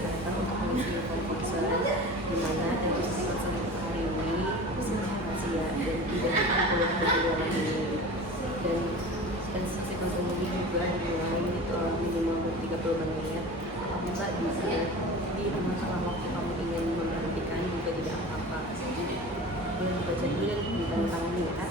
datang untuk mengisi form concern di mana registrasi concern untuk hari ini sangat rahasia dan tidak akan boleh berjualan ini. Dan sesi concern ini juga dimulai minimal 30 menit. Apabila bisa di tengah-tengah waktu kamu ingin memberhentikan juga tidak apa-apa. Jadi boleh dibaca dulu dan ditantangin ya.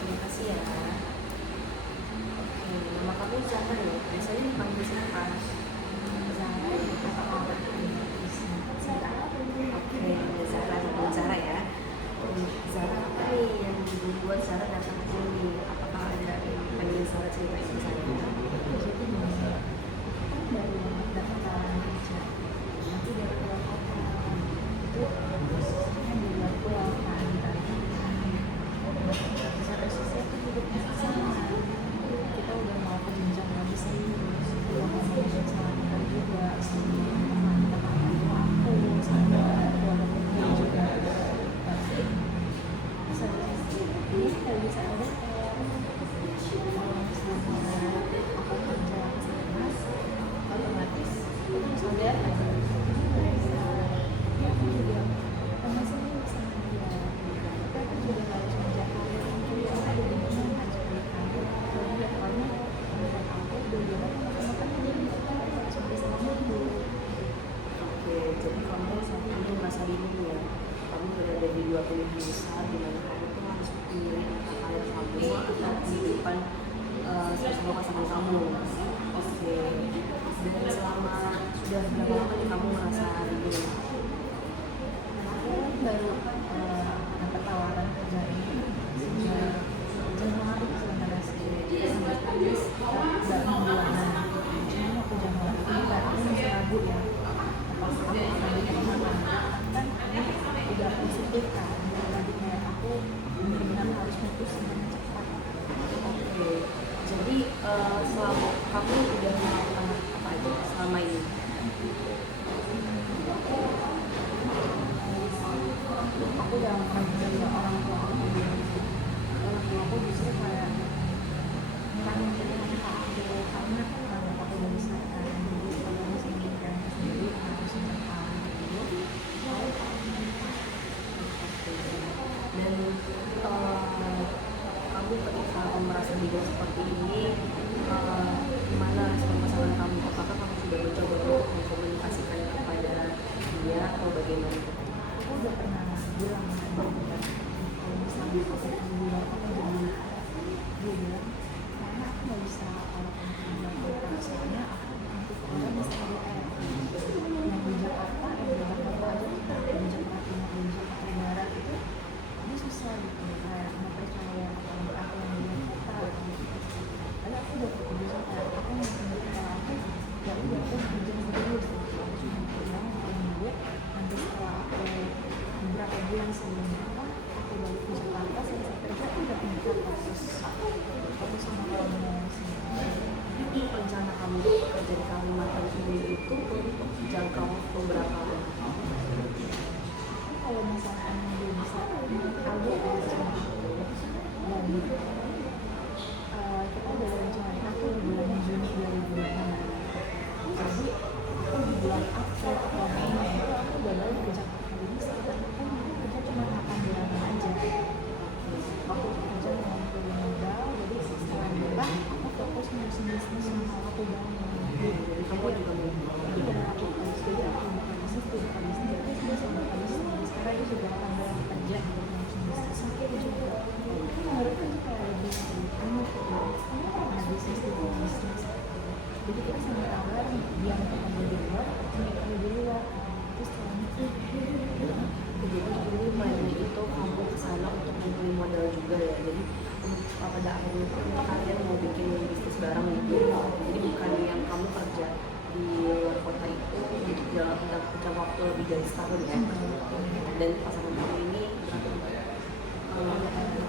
Terima kasih ya. Oke, nama kamu siapa nih? Biasanya dipanggil siapa? Zara, apa kabar? Zara. Oke, ada Zara dan Zara ya. Zara apa nih yang membuat Zara datang ke sini? Apakah ada yang pengen Zara ceritain ke saya? Jadi gini, kan baru dapat tawaran kerja. Nanti dari luar kota itu kan di luar pulau kan Desas-desasnya tuh hidupnya sama. Kita udah mau ke jenjang lagi serius. Udah mau ngomongin sama kita juga. Sama teman-teman aku, sama keluarga kita juga. Tapi ini nggak bisa ada sama aku kerja sama otomatis terus ada aja ya aku juga sama sini sama dia tapi juga harus menjaga karir juga ada di mana harus berkarir kalau dia karena menurut aku bagaimana teman-teman jadi harus bisa dulu. Oke, jadi kamu saat ini merasa bingung ya. Kamu berada di dua pilihan besar di mana kamu tuh harus memilih antara karir kamu atau kehidupan sama pasangan kamu. Oke, dan selama sudah berapa lama nih kamu merasa bingung? Aku baru dapat tawaran kerja ini sejak Januari sebenarnya sih sampai tadi sekitar 6 bulanan. Cuma waktu Januari ini aku masih ragu ya pas aku akan diterima kan ini udah positif kan jadi kayak aku benar-benar harus mutusin dengan cepat. Oke, jadi selama kamu udah melakukan apa aja selama ini? Aku udah ngajak orang tua aku justru kayak ngurangin pilihan aku karena aku udah bisa kan jadi kalau misalnya kan sendiri harus mencari dulu Dan kamu ketika kamu merasa bingung seperti ini, gimana respon pasangan kamu? Apakah kamu sudah mencoba untuk mengkomunikasikan kepada dia atau bagaimana? aku udah pernah bilang kalau misalnya aku bilang aku jadi dia bilang karena aku nggak bisa kalau kamu bilang soalnya aku nanti kalau bisa LDR yang di Jakarta di Jakarta aja kita di Jakarta Timur di Jakarta Barat itu ini susah gitu kayak nggak percaya kalau aku yang di kota gitu. Lalu aku udah keputusan kayak aku mau sendiri kalau aku ya udah aku kerja serius gitu. Aku cuma bilang sama gue nanti setelah aku beberapa bulan sebelumnya aku balik ke Jakarta selesai kerja aku udah punya fokus sama kamu sih. Jadi rencana kamu kerja di Kalimantan Timur itu untuk jangka waktu berapa lama? Kalau misalkan dia bisa LDR sama aku dan kita udah rencanain aku di bulan Juni 2026 jadi aku di bulan April atau Mei itu aku udah balik ke Jakarta jadi sekitar aku kerja cuma 8 bulanan aja aku kerja dengan kuliah modal jadi setelah nikah aku fokus ngurusin bisnis yang mau aku bangun Jadi kamu juga mau iya aku harus jadi aku buka bisnis aku sudah sama bisnis sekarang itu sudah 8 bulan kerja untuk ngurusin bisnis aku juga menurut aku kayak lebih kamu nah bisnis itu bisnis jadi kita sama kabar dia mau kerja di luar aku kerja di luar terus setelah itu jadi mainnya itu kamu kesana untuk ngumpulin modal juga ya. Jadi pada akhirnya itu kalian mau bikin bisnis bareng gitu. Jadi bukan yang kamu kerja di luar kota itu untuk jangka waktu lebih dari setahun ya. Dan pasangan kamu ini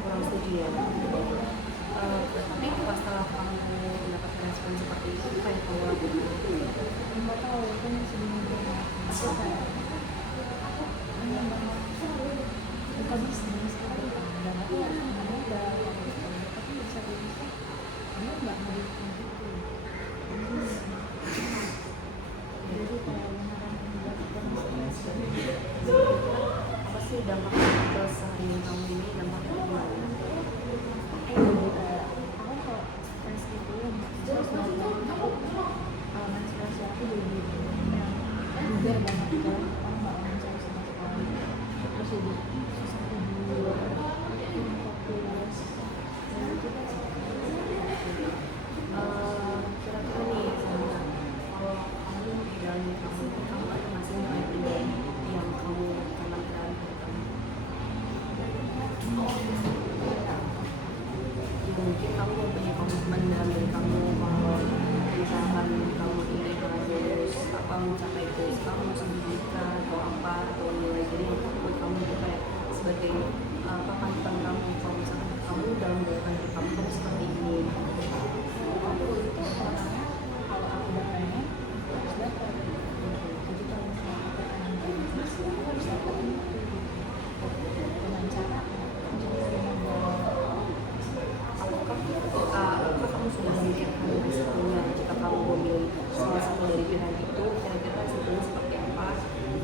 kurang setuju ya. Tapi setelah kamu mendapatkan respon seperti itu, apa yang kamu lakukan? nggak tahu kan sebenarnya aku kayak aku memang buka bisnis tapi dan aku nggak modal gitu tapi bisa dia nggak mau gitu jadi kayak beneran mendapatkan bisnis Apa sih dampaknya ke seharian kamu ini? Dampaknya gimana? jadi kayak aku kalau stres gitu terus aku menstruasi aku jadi yang bugar banget kan aku nggak menstruasi sama sekali terus jadi susah tidur fokus dan itu kan Kira-kira nih sama kalau kamu dalam kamu ada masih nilai pribadi yang kamu tanamkan dari kamu? Ya, mungkin kamu mempunyai komitmen dalam diri kamu kalau misalkan kamu ini harus apa mencapai goals kamu sendiri atau apa atau nilai diri yang buat kamu itu kayak sebagai panutan kamu kalau misalkan kamu dalam menjalankan diri kamu seperti ini. aku itu orangnya kalau aku udah pengen harus dapat jadi kalau misalnya aku pengen bisnis aku harus dapat itu dengan cara dengan Apakah kamu sudah memikirkan resikonya jika kamu memilih salah satu dari pilihan itu, kira-kira resikonya seperti apa?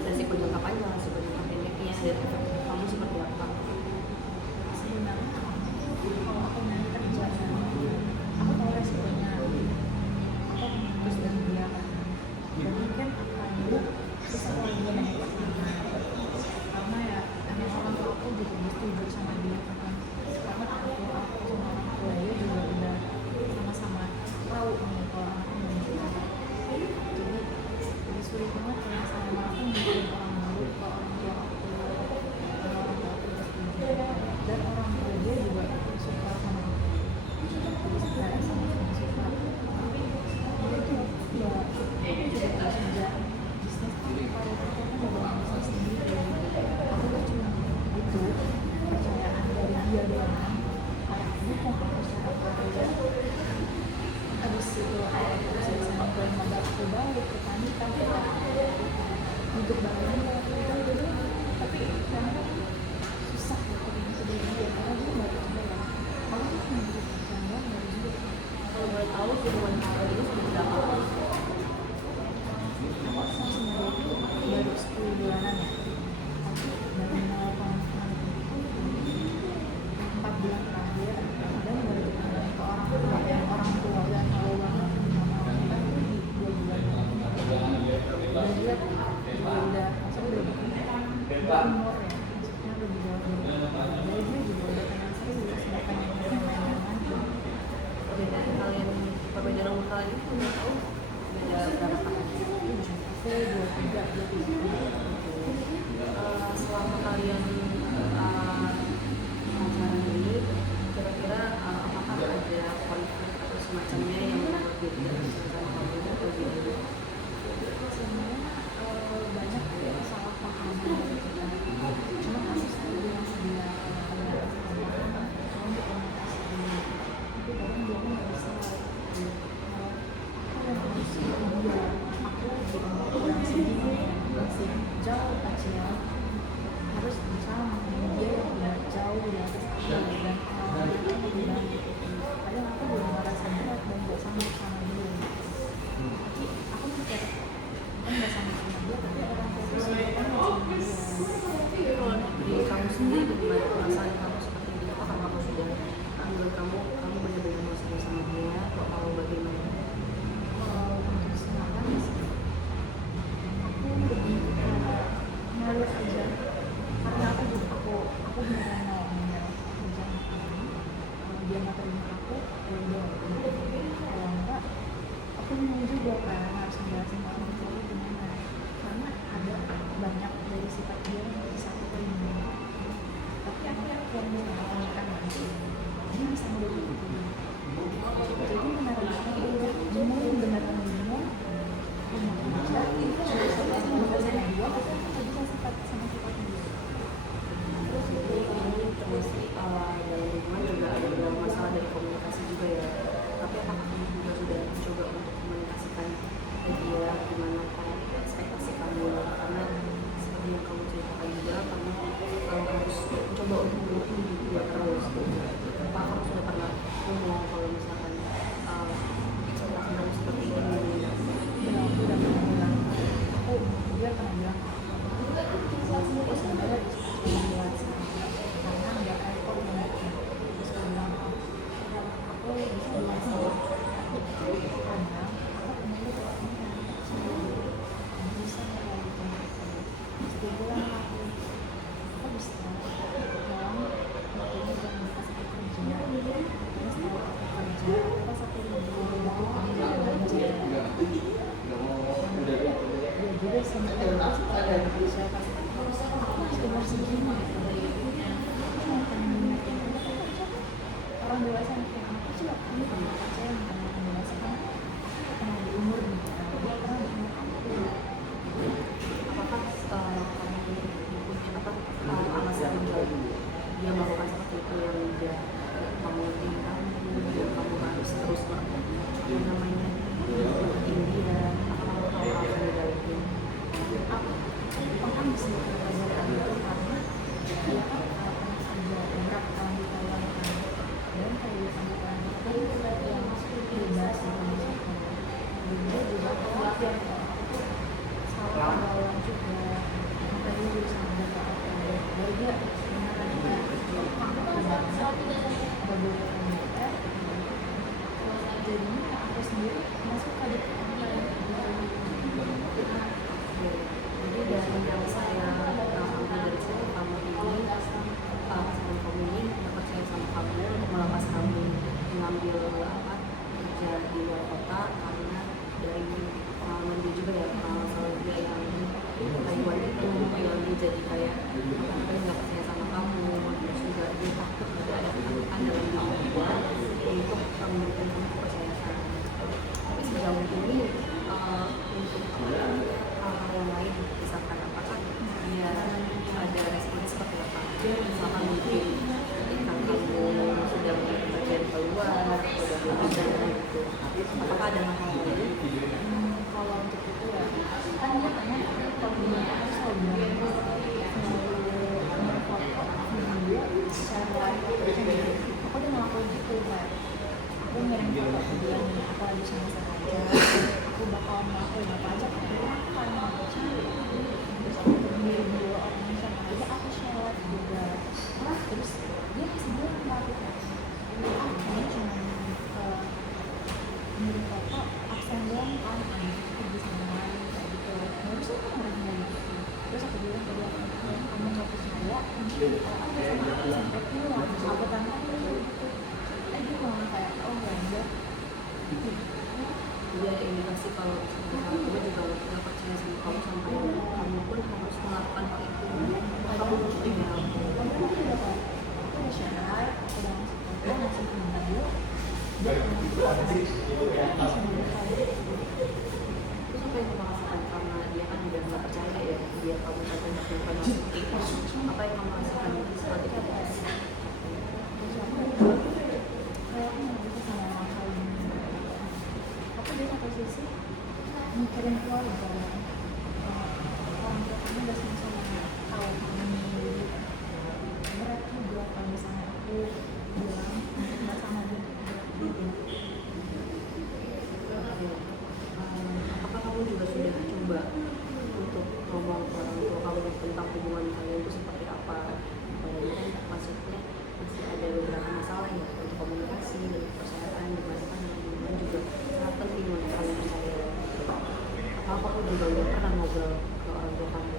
Resiko jangka panjang, resiko jangka pendeknya, dan efek kamu seperti apa? sebenarnya kalau aku nanti kerja aku tahu resikonya aku terus dan dia kan dan mungkin akan susah lagi mendapat karena ya emang orang tua aku juga setuju sama dia kan karena aku sama orang tua dia juga udah sama-sama tahu nih kalau anaknya meninggal jadi sulit banget kalau misalnya aku menjadi orang baru kalau orang tua aku udah setuju dan orang tua dia juga suka sama aku jadi kayak sama-sama suka tapi dia tuh ya aku juga harus kerja bisnis kalau aku kan udah bisnis sendiri aku tuh cuma itu kepercayaan dari dia doang kayak bukan aku secara karir habis itu aku selesai nongkrong modal aku balik ke wanita hidup baru gitu tapi ternyata susah gitu untuk dari dia karena dia nggak percaya kalau dia cuma bisa percaya dari dia Kalau boleh tahu hubungan kalian ini sudah berapa lama? aku sama dia tuh baru 10 bulanan ya tapi dari mulai komitmen itu 4 bulan terakhir dan baru ketemu ke orang tua yang orang tua dan tahu banget sama kita itu di 2 bulan dan dia tuh juga udah maksudnya udah umur ya maksudnya udah di bawah 20 jadi dia juga udah pengen serius udah pengen yang main-main lagi Perbedaan umur kalian itu udah tahu beda berapa? aku 23 Selama kalian pacaran ini, kira-kira apakah ada konflik atau semacamnya yang membuat dia tidak bisa sama kamu atau gimana? sebenarnya banyak ya salah paham gitu kan cuma aku selalu bilang ke dia tolong dikomunikasi dulu tapi kadang dia kan nggak bisa aku yang harus dia aku kurang sedih masih jauh kecil harus berusaha mengenai dia yang udah jauh di atas aku dan pengalamannya lebih banyak kadang aku juga merasa berat dan gak sanggup sama dia tapi aku mikir kan gak sanggup sama dia tapi orang tua itu sebenarnya kan gak sama dia Tapi kalau dari kamu sendiri, bagaimana perasaan kamu seperti ini? Apakah kamu sudah anggap kamu benar-benar mau sama dia atau kamu bagaimana? untuk sekarang sih aku lebih ngalir aja karena aku beneran mau menyerah kerjaan ini kalau dia nggak terima aku ya udah kalau enggak aku mau juga kan harus ngejelasin ke orang tua gimana juga sih menurut supaya bisa pasti kan aku masih umur segini gitu. Aku cuma pengen ngingetin aja orang dewasa yang kayak aku sih waktu ini pernah percaya yang orang dewasa kan pernah di umur gitu kan dia pernah di umur aku Apakah kamu punya apa alasan buat dia melakukan seperti itu yang udah kamu tinggal yang kamu harus terus apa namanya ikutin dia, kamu tahu alasan di dalamnya? aku paham sih kenapa dia kayak gitu karena dia kan pernah kerja beberapa tahun di Taiwan kan dan kayak di Taiwan itu yang bebas gitu misalkan dan dia juga khawatir salah pergaulan juga maka dia berusaha menjaga apa baru dia beneran kayak aku banget gak boleh LDR jadinya aku sendiri masuk ke di Jadi dari yang saya ambil dari situ, kamu ini pasangan kamu ini nggak percaya sama kamu untuk melepas kamu mengambil apa kerja di luar kota karena dari pengalaman dia juga ya, pengalaman sama dia yang Taiwan itu yang dia jadi kayak dia nggak percaya sama kamu, terus juga dia takut ada ketakutan dalam diri dia untuk memberikan kamu kepercayaan. Tapi sejauh ini untuk hal-hal yang lain, misalkan apakah dia ada respon seperti apa? Misalkan mungkin ketika kamu sudah membagian keluar atau sudah belajar gitu, apakah ada hal lain? kalau untuk itu ya kan dia tanya kalau dia aku selalu bilang selalu foto video secara live aku udah ngelakuin itu kayak aku ngirim foto ke dia nih aku lagi sama aja aku bakal ngelakuin apa aja aku lakukan aku cari terus aku video orang sama aja aku share live juga terus dia masih bilang aku kayaknya cuma ngirim foto absen doang kan aku bisa main kayak gitu harusnya kan orang bilang gitu terus aku bilang ke dia kamu nggak percaya mungkin aku sama aku sampai pulang aku tanya gitu dia malah kayak oh enggak Dia indikasi kalau misalnya kamu juga nggak percaya sama kamu sampai kamu pun harus melakukan hal itu. Kamu tinggal aku udah kayak aku udah share live aku udah ngasih foto ngasih video dia ngasih foto masih bilang kayak terus apa yang kamu rasakan karena dia kan udah nggak percaya ya dia kamu sampai melakukan hal seperti itu, apa yang kamu rasakan saat itu? terus aku kayak aku nggak bisa sama orang lain aku di satu sisi mikirin keluarga orang tua kamu udah sama-sama tahu kamu jadi berat juga kalau misalnya aku bilang nggak sama dia Apakah kamu juga sudah coba untuk ngomong ke orang tua kamu tentang hubungan kalian itu seperti apa? Padahal kan maksudnya masih ada beberapa masalah ya untuk komunikasi dan kepercayaan, dimana kan hubungan juga sangat penting untuk kalian percaya. Apakah kamu juga udah pernah ngobrol ke orang tua kamu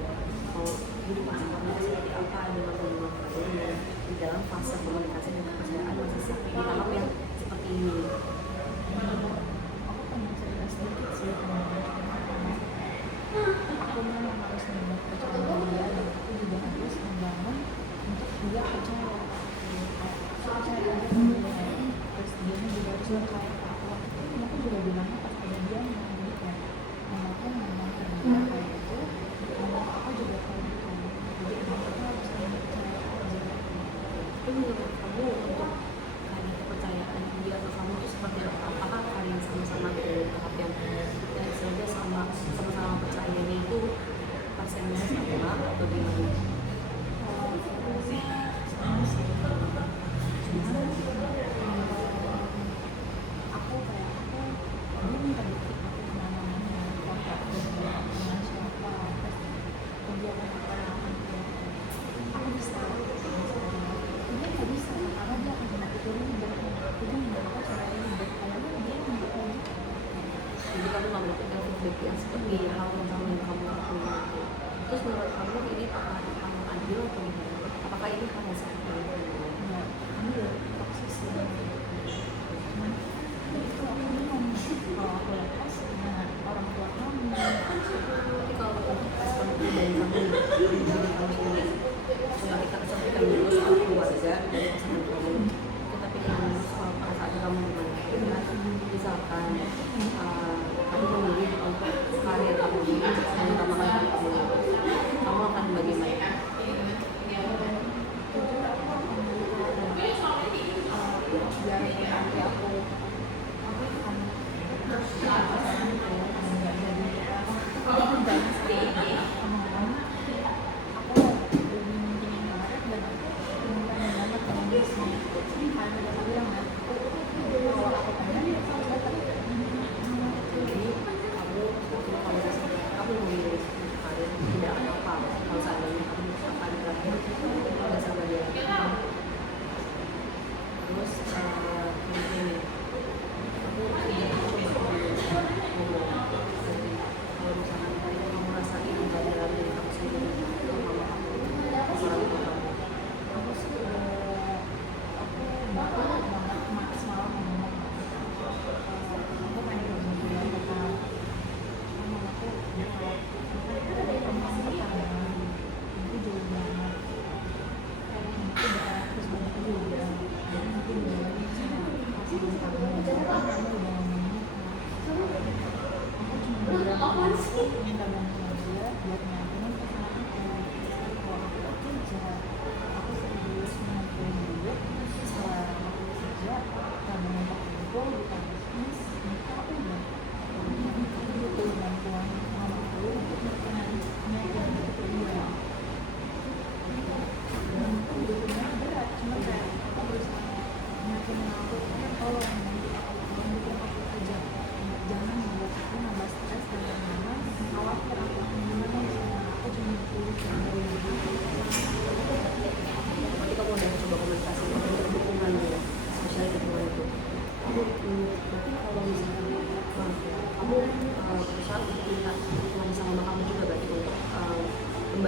kalau hidup masih kamu seperti apa dengan hubungan kalian di dalam fase komunikasi dan kepercayaan masih sampai di tahap yang seperti ini? aku pernah cerita sedikit sih tentang aku memang harus membuat percaya dia dan aku juga harus membangun untuk dia percaya aku percaya aja sama dia terus dia juga harus percaya ke aku juga bilangnya pas ada dia yang kayak aku memang kayak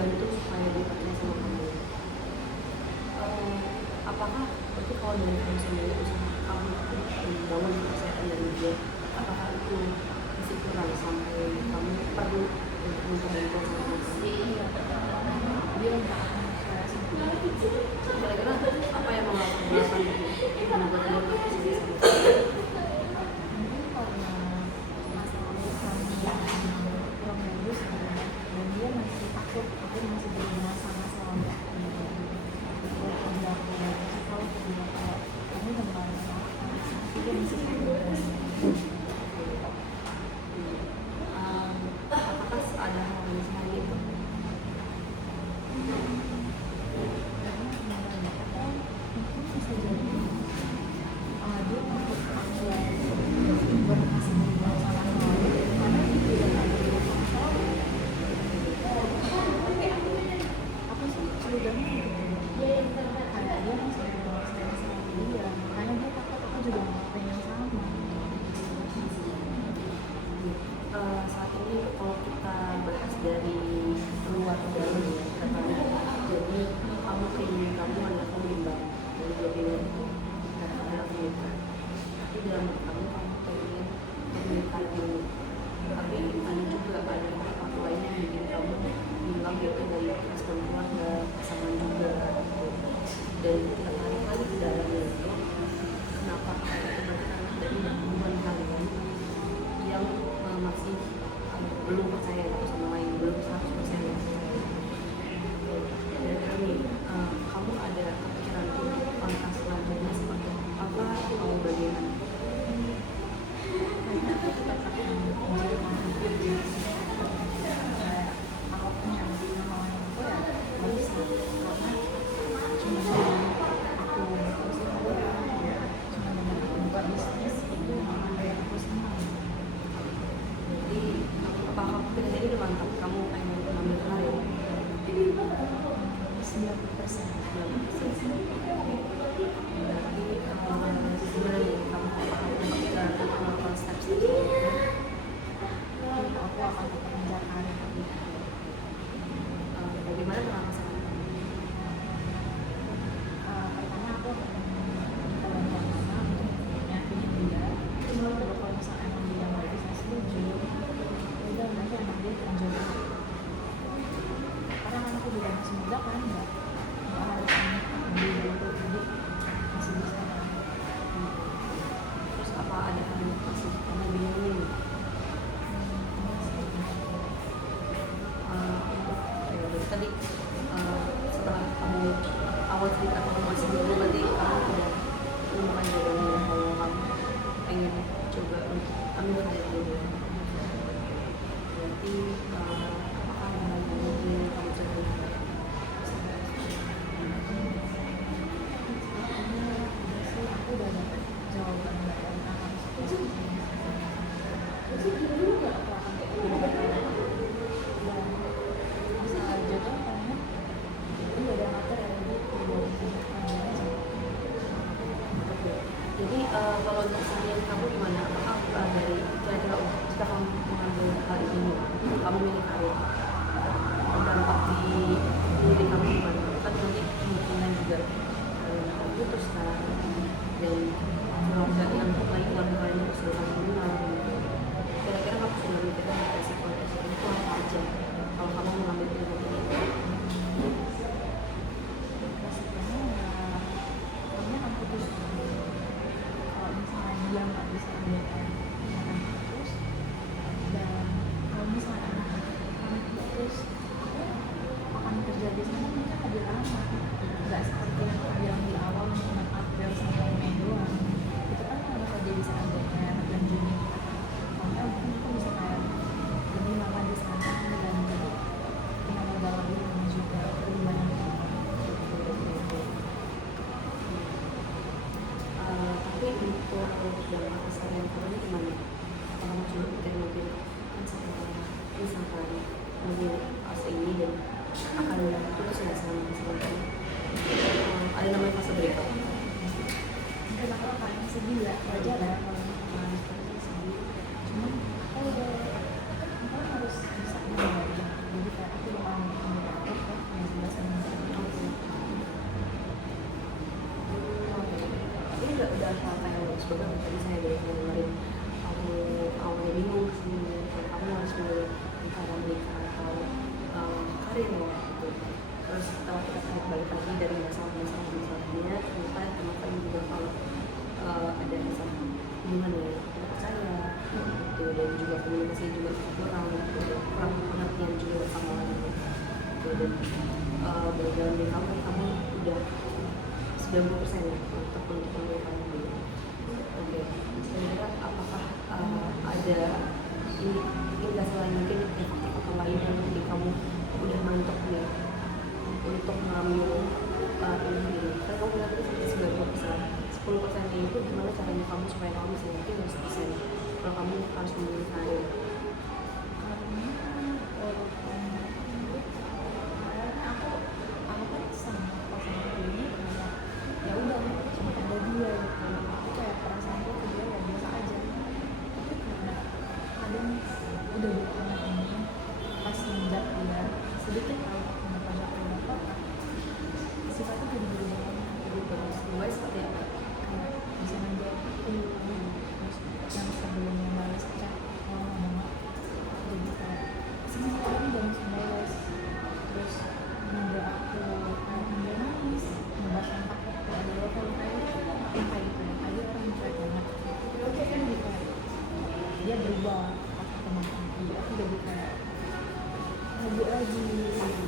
membantu supaya dia percaya sama kamu. Apakah berarti kalau dari kamu sendiri usaha kamu untuk membangun kepercayaan dari dia, apakah itu masih kurang sampai kamu perlu untuk minta bantuan sama kamu? Iya, karena dia nggak akan percaya sama aku. Kira-kira apa yang mau kamu lakukan untuk membuat dia percaya sama kamu? Mungkin karena masalah kami yang kurang bagus kan, dan dia masih takut aku masih bermasalah sama dia. Buat dia aku kasih tahu ke dia kalau kamu kembali sama aku, tapi dia masih takut. Apakah ada hal yang selain itu? Karena kemarin aku mungkin bisa jadi dia takut aku berhasil berbuat salah sama dia, karena dia tidak ada berbuat salah. Aku sih curiganya gitu, kayak dia masih berbuat salah sama dia, makanya dia takut aku juga ngelakuin yang sama. Saat ini kalau kita bahas dari luar ke dalam ya, kita tahu jadi kamu keinginan kamu adalah pengimbangan dari dua pilihan itu, karena ada pernikahan. Tapi dalam hati kamu pengen pernikahan dulu, tapi ada juga ada faktor lain yang bikin kamu bilang itu dari respon keluarga, pasangan juga, dan kita tarik lagi ke dalamnya itu kenapa itu berarti karena dari hubungan kalian yang masih belum percaya satu sama lain, belum 100% percaya. Dan kami, kamu ada kepikiran untuk langkah selanjutnya seperti apa, mau bagaimana? Karena aku juga takut menjelaskan apapun yang dimauin aku ya nggak bisa, karena cuma aku berusaha cuma dengan buka bisnis itu yang membuat aku senang. Jadi apakah pilihan ini udah mantap, kamu pengen mengambil karir? 90%. Berarti gimana nih kamu apakah melakukan step selanjutnya? Aku akan tetap mengejar karir itu. Bagaimana pengawasan? Pertama aku akan minta bantuan mama untuk meyakinkan dia, terus kalau misalnya emang dia nggak bisa setuju, udah nanti emang dia tunjuk. Karena kan aku juga masih muda kan, nggak harus ambil dulu, jadi masih bisa. Terus apa ada hal yang masih kamu bingungin? Untuk tadi banget tadi saya banyak dengerin kamu awalnya bingung sih kamu harus milih antara menikah atau karir ya gitu. Terus setelah kita balik lagi dari masalah-masalahnya ternyata teman-teman juga kalau ada masalah hubungan ya kita percaya gitu, dan juga komunikasi juga kurang gitu, kurang pengertian juga sama lain gitu. Dan dalam diri kamu udah 90% ya untuk menikah gitu. Oke, kira-kira apakah ada indikasi lain mungkin efektif atau lain yang mungkin kamu udah mantap nih untuk mengambil ini? Kan kamu bilang tadi sampai 90%, 10% itu gimana caranya kamu supaya kamu bisa yakin 100% kalau kamu harus memilih karir? Aku kan sama pasangan ini kayak ya udah cuma ada dia gitu. Aku kayak perasaanku ke dia ya biasa aja. Tapi karena kadang udah bertemu ini pas menjak dia sedikit tahu kenapa sifatnya jadi berubah Gitu, gue seperti apa? kayak bisa aja terus yang sebelumnya balas chat lama banget jadi kayak seneng lagi jam 11 terus nunda aku kayak nunda nangis ngebahas yang takut kayak ada kalau kayak yang kayak gitu ya tadi orang cuek banget oke kan gitu kayak dia berubah pas ketemu aku aku jadi kayak lagi tapi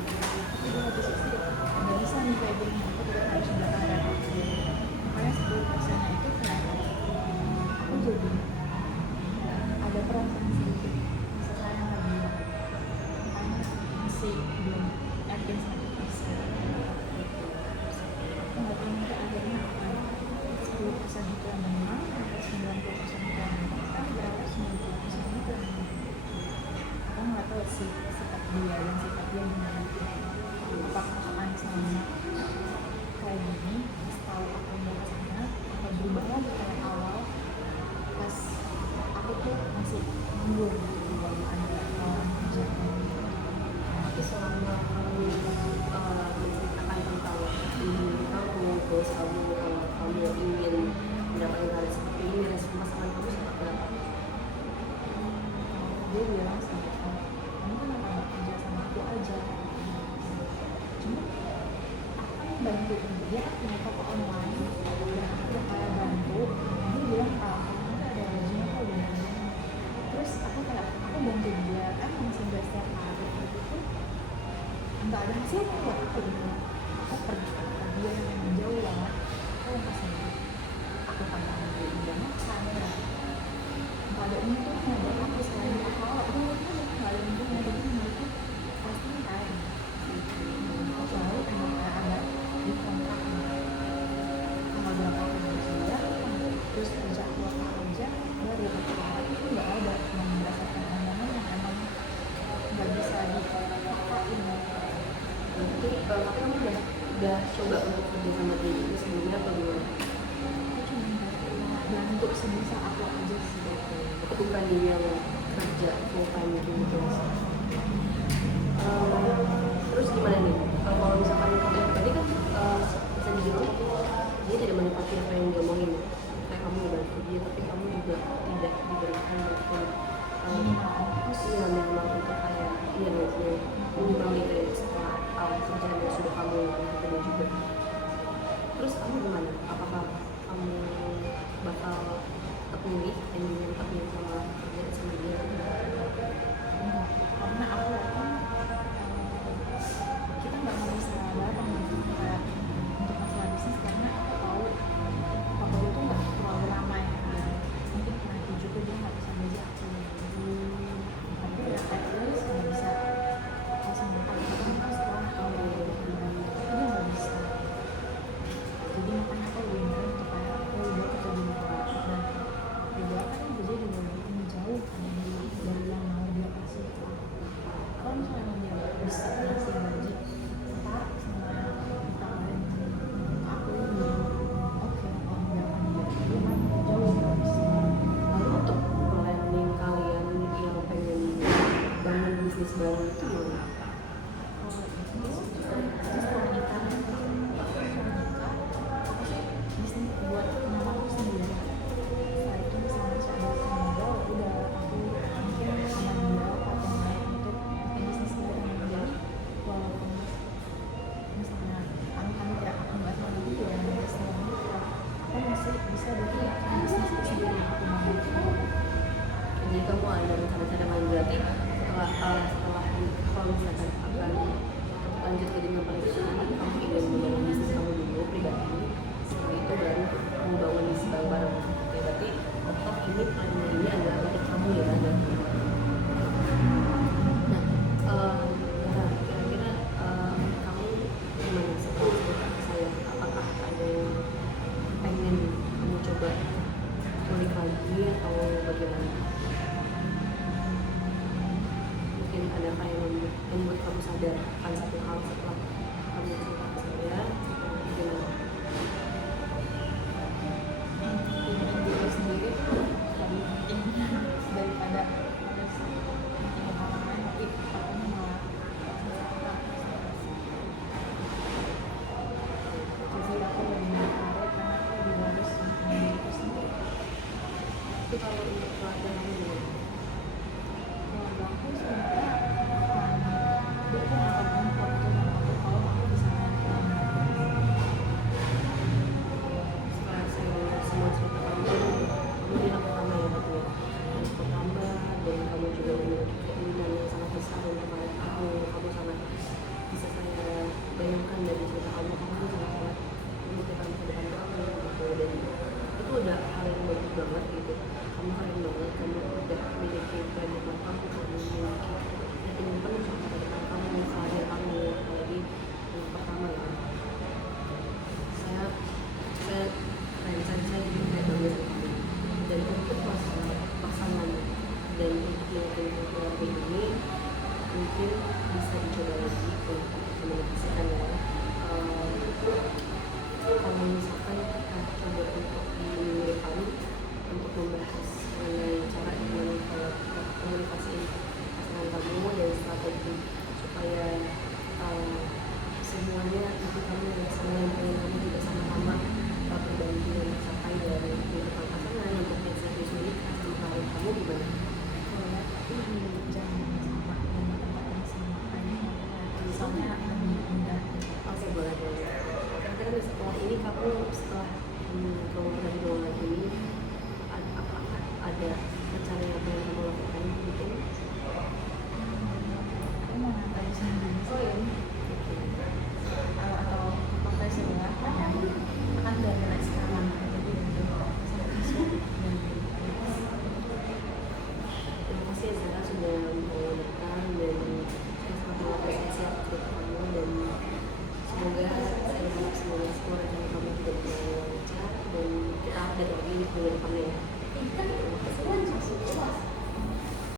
dia habis itu nggak bisa nih kayak gini aku tetap harus belajar makanya 10% itu kayak aku jadi ada perasaan sedikit rasa sayang lagi makanya masih belum yakin 100%. Aku nggak tahu nanti akhirnya akan 10% itu yang menang atau 90% itu yang menang tapi berapa 90% itu yang menang aku nggak tahu sih sikap dia dan sikap dia gimana apakah akan sama kayak gini tahu aku mau ke sana atau berubah lagi kayak awal pas aku tuh masih nganggur gitu belum ada orang kerja Tapi selama kamu menceritakan tentang kamu, goals kamu, kalau kamu ingin mendapatkan hal seperti ini, respon pasangan kamu seperti apa? dia bilang sih kamu kan nggak kerja sama aku aja cuma aku kan bantu dia kan punya toko online dan aku udah kayak bantu dia bilang kalau kamu tuh ada gajinya kok lumayan terus aku kayak aku bantu dia kan masih nggak setiap hari gitu nggak ada hasilnya buat aku gitu aku pergi ke dia yang memang jauh banget aku yang kasih aku kagak ada udah makan ya nggak ada untungnya buat aku selain pahala itu nggak ada untungnya jadi menurutku pasti kan kecuali emang kayak ada di kontrak tanggal berapa aku harus bayar terus kerja aku aja baru aku bayar itu nggak ada yang berdasarkan undangan yang emang nggak bisa dipakain Berarti kamu udah coba untuk kerja sama dia itu sebelumnya atau gimana? aku cuma kayak bantu sebisa aku aja sih Itu bukan dia yang kerja full time gitu. Terus gimana nih? Kalau misalkan tadi kan bisa dibilang dia tidak menepati apa yang diomongin, kayak kamu bantu dia tapi kamu juga tidak diberikan mungkin minimal untuk kayak minimal gitu ya setelah kerjaan yang sudah kamu lakukan dia juga. Terus kamu gimana? Apakah kamu bakal tetap milih dan tetap milih sama kerja sama dia? karena aku yakin kita nggak mau bisa bareng gitu kayak untuk masalah bisnis karena aku tahu papa gue tuh nggak terlalu ramai dan mungkin nanti juga dia nggak bisa gaji aku tapi ya at least nggak bisa langsung makan kita setelah tahu tapi dia nggak bisa jadi makanya aku lebih milih untuk kayak udah kita dulu dan juga kan lanjut ke jenjang pernikahan, kamu ingin membangun bisnis kamu dulu pribadi, setelah itu baru membangun bisnis bareng-bareng. Ya berarti tetap ini planning ini adalah untuk kamu ya, dan nah Yara, kira-kira kamu gimana setelah cerita ke saya, apakah ada yang pengen kamu coba kulik lagi atau bagaimana? Mungkin ada apa yang membuat kamu sadar akan satu hal setelah kamu cerita ke saya, gimana? diri sendiri lebih penting daripada harus orang lain, tapi aku malah jadi aku lebih menarik karena aku juga harus mencintai diriku sendiri. Tapi kalau untuk keluarga kamu gimana? Keluarga aku sebenarnya dia pun akan support dengan aku kalau aku bisa Setelah saya dengar semua cerita kamu ini anak pertama ya berarti ya, anak pertama, dan kamu juga memiliki keinginan yang sangat besar untuk anak kamu sangat bisa saya bayangkan dari cerita kamu sangat kuat memikirkan masa depan kamu gitu, dan itu udah hal yang bagus banget gitu, kamu keren banget, kamu udah memiliki banyak kamu memiliki yakin penuh sama masa depan kamu, karir kamu, apalagi anak pertama ya. Saya saya juga kayak banget dan untuk pasangan dan untuk meyakinkan keluarga ini mungkin bisa dicoba lagi untuk komunikasikan ya. Kalau misalkan kita coba untuk dimulaikan untuk membahas mengenai cara gimana komunikasi pasangan kamu dan strategi supaya semuanya itu kamu sama yang pengen kamu juga sama-sama berbagi dan mencapai dari kehidupan pasangan untuk mencapai menikah sama karir kamu gimana? boleh, tapi di jam yang sama dan di tempat yang sama aja, soalnya lebih mudah. Oke, boleh. Kira-kira setelah ini kamu